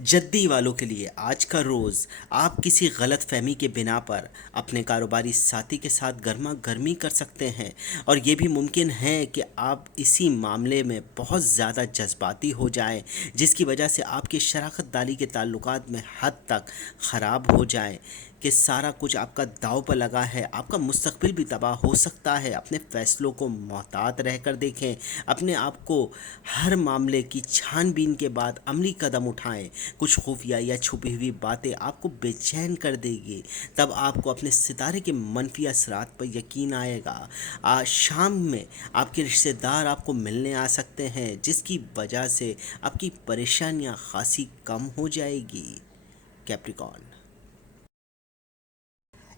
جدی والوں کے لیے آج کا روز آپ کسی غلط فہمی کے بنا پر اپنے کاروباری ساتھی کے ساتھ گرما گرمی کر سکتے ہیں، اور یہ بھی ممکن ہے کہ آپ اسی معاملے میں بہت زیادہ جذباتی ہو جائیں، جس کی وجہ سے آپ کی شراکت داری کے تعلقات میں حد تک خراب ہو جائیں کہ سارا کچھ آپ کا داؤ پر لگا ہے، آپ کا مستقبل بھی تباہ ہو سکتا ہے۔ اپنے فیصلوں کو محتاط رہ کر دیکھیں، اپنے آپ کو ہر معاملے کی چھان بین کے بعد عملی قدم اٹھائیں۔ کچھ خفیہ یا چھپی ہوئی باتیں آپ کو بے چین کر دے گی، تب آپ کو اپنے ستارے کے منفی اثرات پر یقین آئے گا۔ آج شام میں آپ کے رشتہ دار آپ کو ملنے آ سکتے ہیں، جس کی وجہ سے آپ کی پریشانیاں خاصی کم ہو جائے گی۔ کیپریکارن،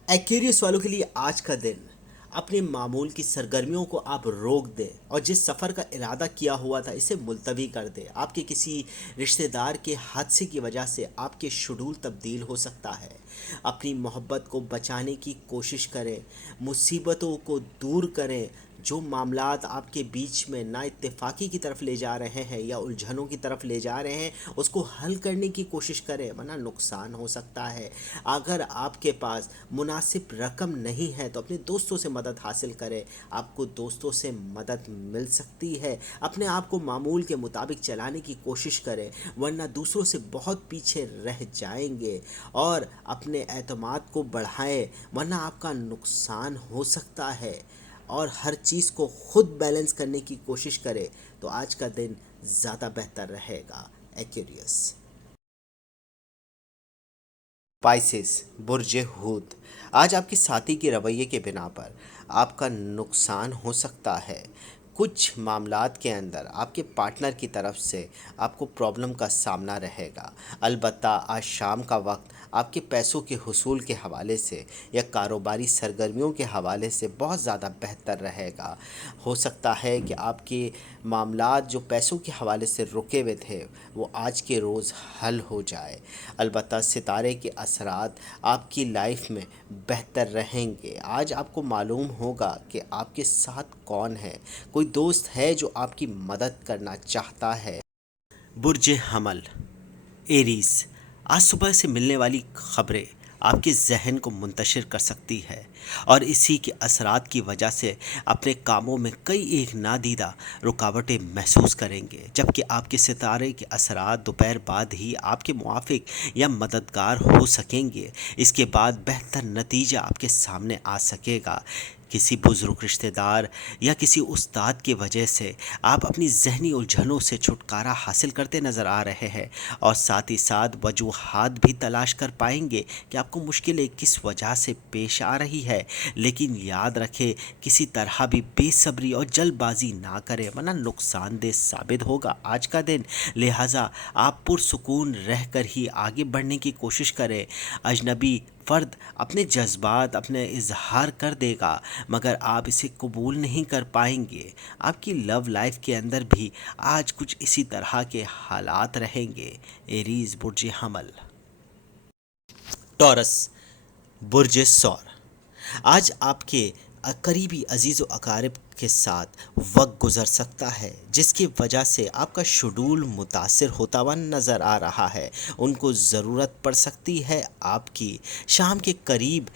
ایکویرس والوں کے لیے آج کا دن اپنے معمول کی سرگرمیوں کو آپ روک دیں، اور جس سفر کا ارادہ کیا ہوا تھا اسے ملتوی کر دیں۔ آپ کے کسی رشتہ دار کے حادثے کی وجہ سے آپ کے شیڈول تبدیل ہو سکتا ہے۔ اپنی محبت کو بچانے کی کوشش کریں، مصیبتوں کو دور کریں۔ جو معاملات آپ کے بیچ میں نا اتفاقی کی طرف لے جا رہے ہیں یا الجھنوں کی طرف لے جا رہے ہیں، اس کو حل کرنے کی کوشش کریں، ورنہ نقصان ہو سکتا ہے۔ اگر آپ کے پاس مناسب رقم نہیں ہے تو اپنے دوستوں سے مدد حاصل کریں، آپ کو دوستوں سے مدد مل سکتی ہے۔ اپنے آپ کو معمول کے مطابق چلانے کی کوشش کریں، ورنہ دوسروں سے بہت پیچھے رہ جائیں گے، اور اپنے اعتماد کو بڑھائیں، ورنہ آپ کا نقصان ہو سکتا ہے۔ اور ہر چیز کو خود بیلنس کرنے کی کوشش کرے تو آج کا دن زیادہ بہتر رہے گا۔ ایکویریس، پائسس، برج ہود، آج آپ کے ساتھی کے رویے کے بنا پر آپ کا نقصان ہو سکتا ہے۔ کچھ معاملات کے اندر آپ کے پارٹنر کی طرف سے آپ کو پرابلم کا سامنا رہے گا۔ البتہ آج شام کا وقت آپ کے پیسوں کے حصول کے حوالے سے یا کاروباری سرگرمیوں کے حوالے سے بہت زیادہ بہتر رہے گا۔ ہو سکتا ہے کہ آپ کے معاملات جو پیسوں کے حوالے سے رکے ہوئے تھے وہ آج کے روز حل ہو جائے۔ البتہ ستارے کے اثرات آپ کی لائف میں بہتر رہیں گے۔ آج آپ کو معلوم ہوگا کہ آپ کے ساتھ کون ہے، کوئی دوست ہے جو آپ کی مدد کرنا چاہتا ہے۔ برج حمل، ایریز، آج صبح سے ملنے والی خبریں آپ کے ذہن کو منتشر کر سکتی ہے، اور اسی کے اثرات کی وجہ سے اپنے کاموں میں کئی ایک نادیدہ رکاوٹیں محسوس کریں گے، جبکہ آپ کے ستارے کے اثرات دوپہر بعد ہی آپ کے موافق یا مددگار ہو سکیں گے۔ اس کے بعد بہتر نتیجہ آپ کے سامنے آ سکے گا۔ کسی بزرگ رشتہ دار یا کسی استاد کی وجہ سے آپ اپنی ذہنی الجھنوں سے چھٹکارا حاصل کرتے نظر آ رہے ہیں، اور ساتھ ہی ساتھ وجوہات بھی تلاش کر پائیں گے کہ آپ کو مشکلیں کس وجہ سے پیش آ رہی ہے۔ لیکن یاد رکھیں، کسی طرح بھی بے صبری اور جلد بازی نہ کریں، ورنہ نقصان دہ ثابت ہوگا آج کا دن۔ لہٰذا آپ پرسکون رہ کر ہی آگے بڑھنے کی کوشش کریں۔ اجنبی فرد اپنے جذبات اپنے اظہار کر دے گا، مگر آپ اسے قبول نہیں کر پائیں گے۔ آپ کی لو لائف کے اندر بھی آج کچھ اسی طرح کے حالات رہیں گے۔ ایریز، برج حمل۔ ٹورس، برج ثور، آج آپ کے قریبی عزیز و اقارب کے ساتھ وقت گزر سکتا ہے، جس کی وجہ سے آپ کا شیڈول متاثر ہوتا ہوا نظر آ رہا ہے۔ ان کو ضرورت پڑ سکتی ہے آپ کی۔ شام کے قریب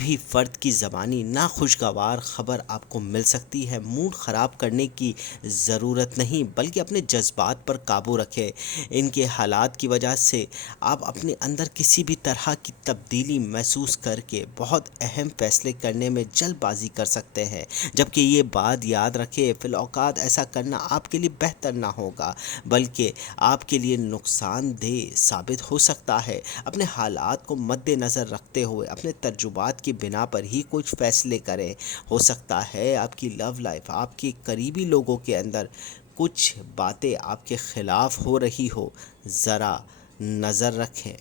ہی فرد کی زبانی ناخوشگوار خبر آپ کو مل سکتی ہے۔ موڈ خراب کرنے کی ضرورت نہیں، بلکہ اپنے جذبات پر قابو رکھیں۔ ان کے حالات کی وجہ سے آپ اپنے اندر کسی بھی طرح کی تبدیلی محسوس کر کے بہت اہم فیصلے کرنے میں جلد بازی کر سکتے ہیں، جبکہ یہ بات یاد رکھیں، فی الاوقات ایسا کرنا آپ کے لیے بہتر نہ ہوگا، بلکہ آپ کے لیے نقصان دہ ثابت ہو سکتا ہے۔ اپنے حالات کو مد نظر رکھتے ہوئے اپنے تجربات کی بنا پر ہی کچھ فیصلے کریں۔ ہو سکتا ہے آپ کی لو لائف، آپ کے قریبی لوگوں کے اندر کچھ باتیں آپ کے خلاف ہو رہی ہو، ذرا نظر رکھیں۔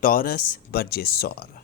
ٹورس، برج ثور۔